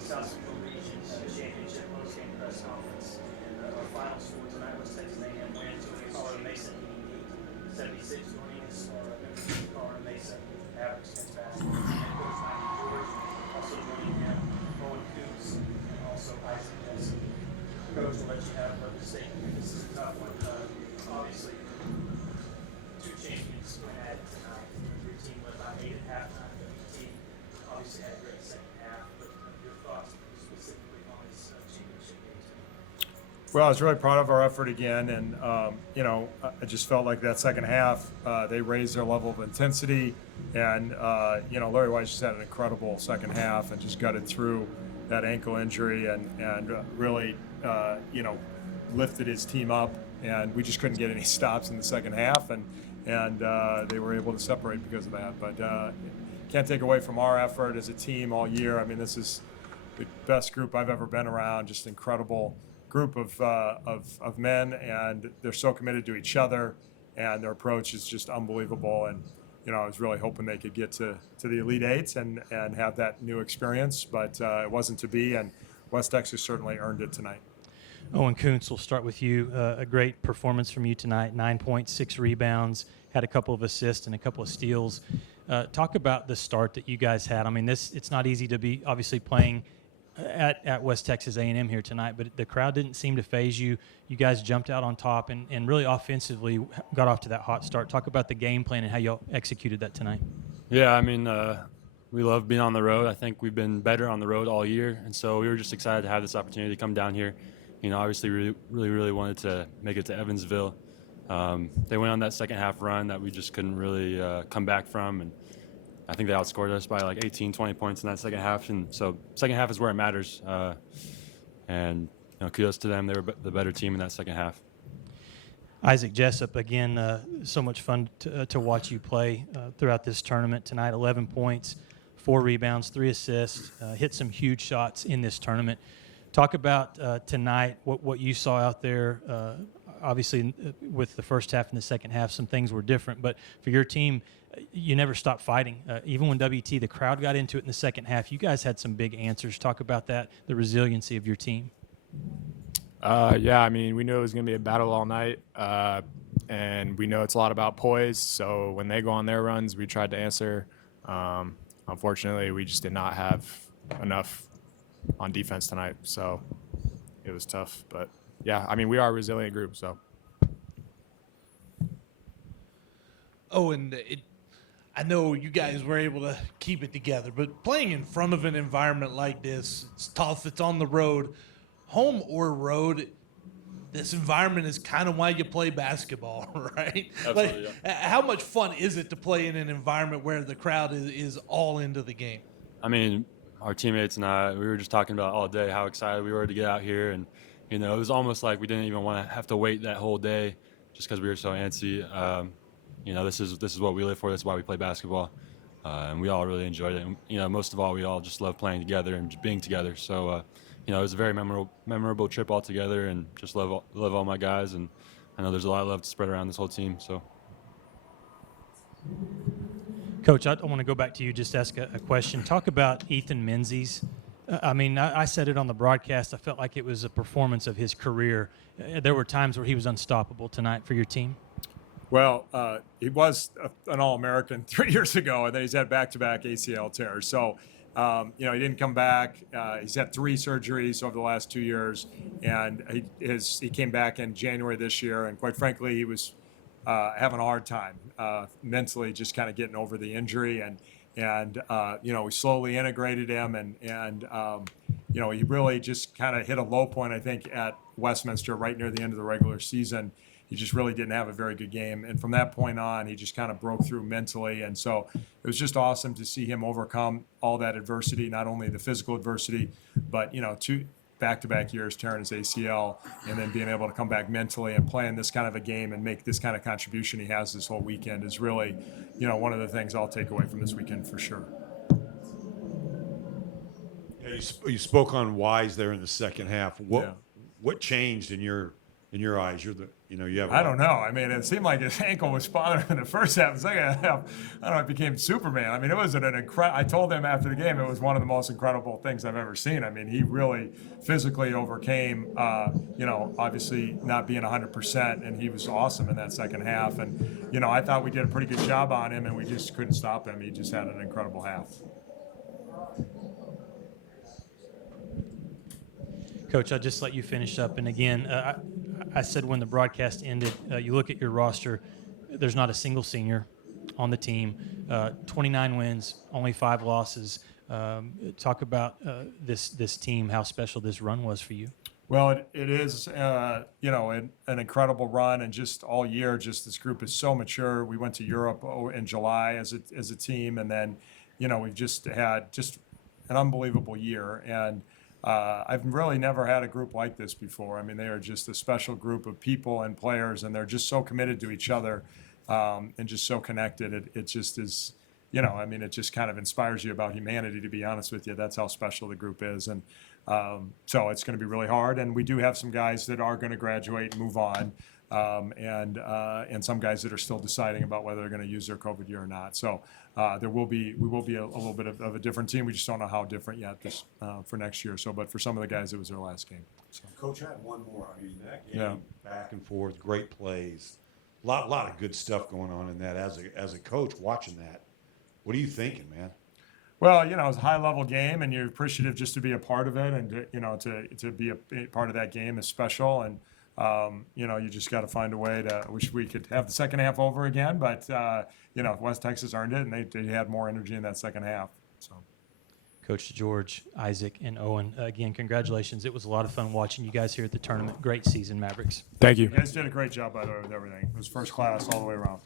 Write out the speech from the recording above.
South Central Region Championship postgame press conference. And our final score tonight was Texas A&M wins over Colorado Mesa 88-76. Joining us are Colorado Mesa Mavericks men's basketball and coach Mike DeGeorge. Also joining him, Owen, Koonce, and also Isaac Jessup. Coach, we'll let you have the statement. This is a tough one. Obviously, two champions had tonight. Your team led by 8 at halftime. WT obviously had a great second half, but your thoughts specifically on this championship game tonight? Well, I was really proud of our effort again, and I just felt like that second half they raised their level of intensity, and Larry Weiss just had an incredible second half and just gutted through that ankle injury and really lifted his team up, and we just couldn't get any stops in the second half, and they were able to separate because of that. But can't take away from our effort as a team all year. I mean, this is the best group I've ever been around. Just incredible group of men, and they're so committed to each other, and their approach is just unbelievable. And I was really hoping they could get to the Elite Eights and have that new experience, but it wasn't to be, and West Texas certainly earned it tonight. Owen, Koonce, we'll start with you. A great performance from you tonight, 9 points, 6 rebounds, had a couple of assists and a couple of steals. Talk about the start that you guys had. I mean, it's not easy to be obviously playing at West Texas A&M here tonight, but the crowd didn't seem to phase you. You guys jumped out on top and really offensively got off to that hot start. Talk about the game plan and how you executed that tonight. Yeah, I mean, we love being on the road. I think we've been better on the road all year, and so we were just excited to have this opportunity to come down here. Obviously really wanted to make it to Evansville. They went on that second half run that we just couldn't really come back from, and I think they outscored us by like 18, 20 points in that second half, and so second half is where it matters. And kudos to them; they were the better team in that second half. Isaac Jessup, again, so much fun to watch you play throughout this tournament tonight. 11 points, 4 rebounds, 3 assists, hit some huge shots in this tournament. Talk about tonight, what you saw out there. Obviously, with the first half and the second half, some things were different. But for your team, you never stopped fighting. Even when WT, the crowd got into it in the second half, you guys had some big answers. Talk about that, the resiliency of your team. Yeah, I mean, we knew it was going to be a battle all night, and we know it's a lot about poise. So when they go on their runs, we tried to answer. Unfortunately, we just did not have enough on defense tonight, so it was tough. But yeah, I mean, we are a resilient group, so. Oh, and I know you guys were able to keep it together, but playing in front of an environment like this, it's tough. It's on the road, home or road. This environment is kind of why you play basketball, right? Absolutely, like, how much fun is it to play in an environment where the crowd is all into the game? I mean, our teammates and I, we were just talking about all day how excited we were to get out here, and it was almost like we didn't even want to have to wait that whole day just because we were so antsy. This is what we live for. That's why we play basketball, and we all really enjoyed it. And, most of all, we all just love playing together and being together. So, it was a very memorable trip all together, and just love all my guys. And I know there's a lot of love to spread around this whole team. So, Coach, I want to go back to you, just ask a question. Talk about Ethan Menzies. I mean, I said it on the broadcast. I felt like it was a performance of his career. There were times where he was unstoppable tonight for your team. Well, he was an All-American 3 years ago, and then he's had back-to-back ACL tears. So, he didn't come back. He's had 3 surgeries over the last 2 years, and he came back in January this year. And quite frankly, he was having a hard time mentally, just kind of getting over the injury. And we slowly integrated him, and he really just kind of hit a low point, I think, at Westminster right near the end of the regular season. He just really didn't have a very good game. And from that point on, he just kind of broke through mentally. And so it was just awesome to see him overcome all that adversity, not only the physical adversity, but, 2 back-to-back years tearing his ACL, and then being able to come back mentally and play in this kind of a game and make this kind of contribution he has this whole weekend is really, one of the things I'll take away from this weekend for sure. Yeah, you spoke on Wise there in the second half. What changed in your eyes? You're You know, you have. I don't know. I mean, it seemed like his ankle was bothering him in the first half. The second half, I don't know, it became Superman. I mean, it was an incredible. I told him after the game it was one of the most incredible things I've ever seen. I mean, he really physically overcame, you know, obviously not being 100%, and he was awesome in that second half. And, you know, I thought we did a pretty good job on him, and we just couldn't stop him. He just had an incredible half. Coach, I'll just let you finish up. And again, I said when the broadcast ended, you look at your roster, there's not a single senior on the team. 29 wins, only 5 losses. Talk about this team, how special this run was for you. Well, it is, you know, an incredible run, and just all year, just this group is so mature. We went to Europe in July as a team, and then, you know, we've just had just an unbelievable year. And I've really never had a group like this before. I mean, they are just a special group of people and players, and they're just so committed to each other and just so connected. It just is, you know, I mean, it just kind of inspires you about humanity, to be honest with you. That's how special the group is. And so it's going to be really hard. And we do have some guys that are going to graduate and move on. And some guys that are still deciding about whether they're going to use their COVID year or not. So we will be a little bit of a different team. We just don't know how different yet for next year. So, but for some of the guys, it was their last game. So. Coach, I had one more. I mean, that game, Yeah. back and forth, great plays, lot of good stuff going on in that. As a coach watching that, what are you thinking, man? Well, you know, it's a high-level game, and you're appreciative just to be a part of it, and you know, to be a part of that game is special. And you know, you just got to find a way to. I wish we could have the second half over again, but you know, West Texas earned it, and they had more energy in that second half. So, Coach DeGeorge, Isaac, and Owen, again, congratulations. It was a lot of fun watching you guys here at the tournament. Great season, Mavericks. Thank you. you guys did a great job, by the way, with everything. It was first class all the way around.